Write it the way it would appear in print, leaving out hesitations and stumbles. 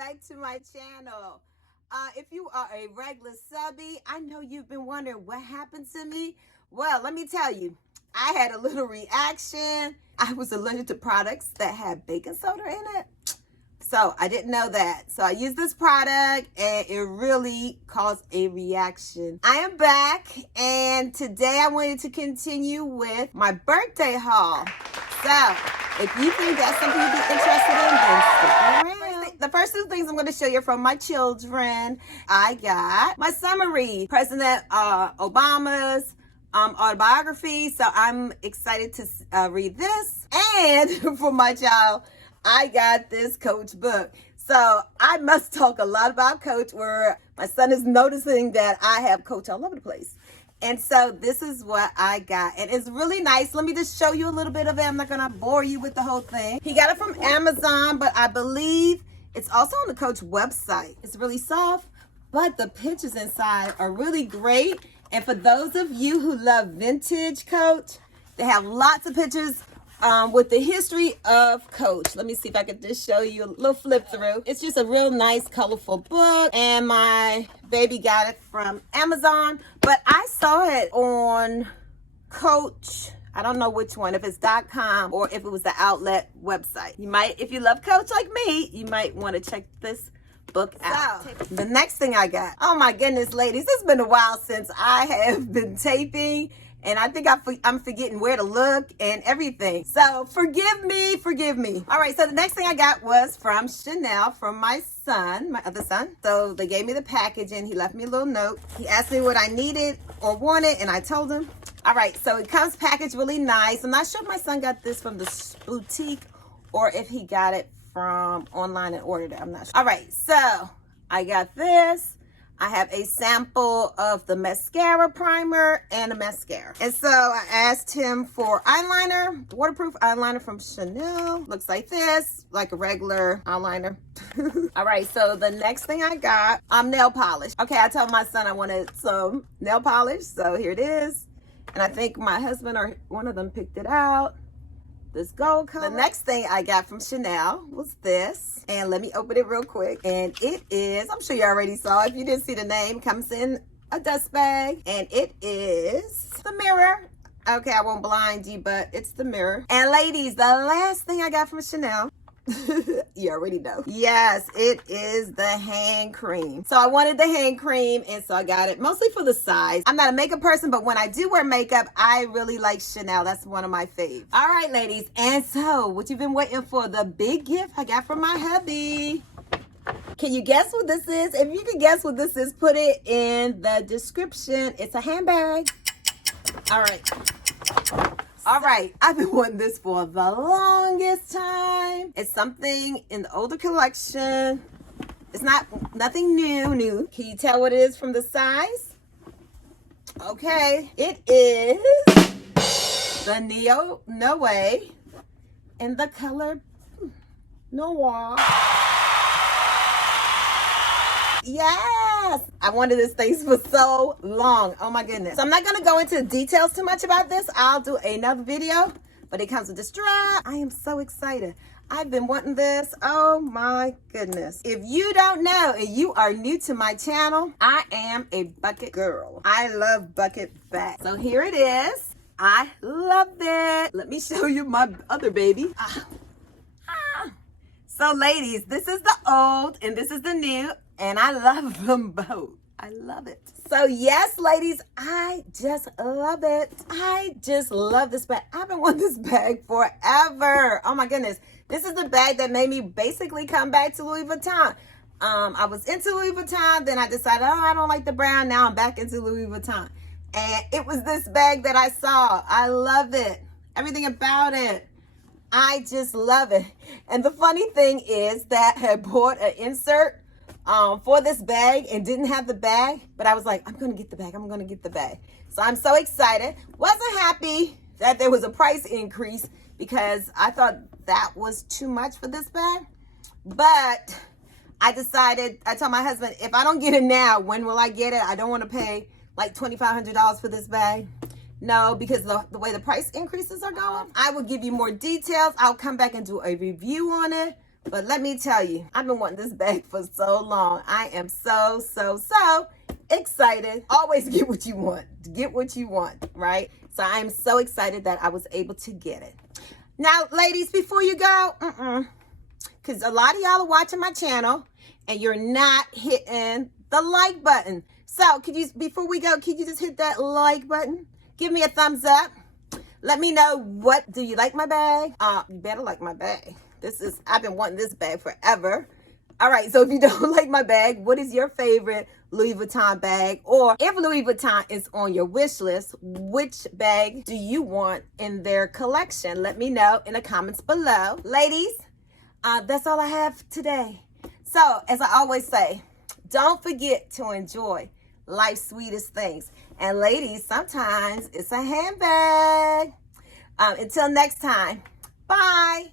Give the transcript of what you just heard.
back to my channel. If you are a regular subby, I know you've been wondering what happened to me. Well, let me tell you, I had a little reaction. I was allergic to products that had baking soda in it. So I didn't know that. So I used this product and it really caused a reaction. I am back and today I wanted to continue with my birthday haul. So if you think that's something you'd be interested in, then stick around. The first two things I'm going to show you from my children. I got my summary, President Obama's autobiography. So I'm excited to read this. And for my child, I got this Coach book. So I must talk a lot about Coach, where my son is noticing that I have Coach all over the place. And so this is what I got. And it's really nice. Let me just show you a little bit of it. I'm not going to bore you with the whole thing. He got it from Amazon, but I believe it's also on the Coach website. It's really soft, but the pictures inside are really great. And for those of you who love vintage Coach, they have lots of pictures with the history of Coach. Let me see if I could just show you a little flip through. It's just a real nice, colorful book. And my baby got it from Amazon, but I saw it on Coach. I don't know which one, if it's .com or if it was the outlet website. You might, if you love Coach like me, you might want to check this book out. So, the next thing I got, oh my goodness, ladies, it's been a while since I have been taping. And I think I'm forgetting where to look and everything. So forgive me. All right, so the next thing I got was from Chanel, from my son, my other son. So they gave me the package and he left me a little note. He asked me what I needed or wanted and I told him. All right, so it comes packaged really nice. I'm not sure if my son got this from the boutique or if he got it from online and ordered it. I'm not sure. All right, so I got this. I have a sample of the mascara primer and a mascara. And so I asked him for eyeliner, waterproof eyeliner from Chanel. Looks like this, like a regular eyeliner. All right, so the next thing I got, nail polish. Okay, I told my son I wanted some nail polish, so here it is. And I think my husband or one of them picked it out. This gold color. The next thing I got from Chanel was this. And let me open it real quick. And it is, I'm sure you already saw, if you didn't see the name, comes in a dust bag. And it is the mirror. Okay, I won't blind you, but it's the mirror. And ladies, the last thing I got from Chanel, you already know. Yes, it is the hand cream. So I wanted the hand cream, and so I got it mostly for the size. I'm not a makeup person, but when I do wear makeup, I really like Chanel. That's one of my faves. All right, ladies, and so what you've been waiting for, the big gift I got from my hubby. Can you guess what this is? If you can guess what this is, put it in the description. It's a handbag. All right, I've been wanting this for the longest time. It's something in the older collection. It's nothing new. Can you tell what it is from the size? Okay, it is the Neo Noe in the color Noir. Yes, I wanted this thing for so long. Oh my goodness. So I'm not going to go into details too much about this. I'll do another video, but it comes with the strap. I am so excited. I've been wanting this. Oh my goodness. If you don't know and you are new to my channel, I am a bucket girl. I love bucket bags. So here it is. I love it. Let me show you my other baby. So ladies, this is the old and this is the new. And I love them both. I love it. So yes, ladies, I just love it. I just love this bag. I've been wanting this bag forever. Oh my goodness. This is the bag that made me basically come back to Louis Vuitton. I was into Louis Vuitton. Then I decided, oh, I don't like the brown. Now I'm back into Louis Vuitton. And it was this bag that I saw. I love it. Everything about it. I just love it. And the funny thing is that I had bought an insert for this bag and didn't have the bag, but I was like, I'm gonna get the bag. So I'm so excited. Wasn't happy that there was a price increase because I thought that was too much for this bag, but I told my husband, if I don't get it now, when will I get it? I don't want to pay like $2,500 for this bag. No, because the way the price increases are going. I will give you more details. I'll come back and do a review on it. But let me tell you, I've been wanting this bag for so long. I am so excited. Always get what you want. Get what you want, right? So I'm so excited that I was able to get it. Now, ladies, before you go, because a lot of y'all are watching my channel and you're not hitting the like button. So could you, before we go, could you just hit that like button? Give me a thumbs up. Let me know, do you like my bag? You better like my bag. I've been wanting this bag forever. All right, so if you don't like my bag, what is your favorite Louis Vuitton bag? Or if Louis Vuitton is on your wish list, which bag do you want in their collection? Let me know in the comments below. Ladies, that's all I have today. So, as I always say, don't forget to enjoy life's sweetest things. And ladies, sometimes it's a handbag. Until next time, bye.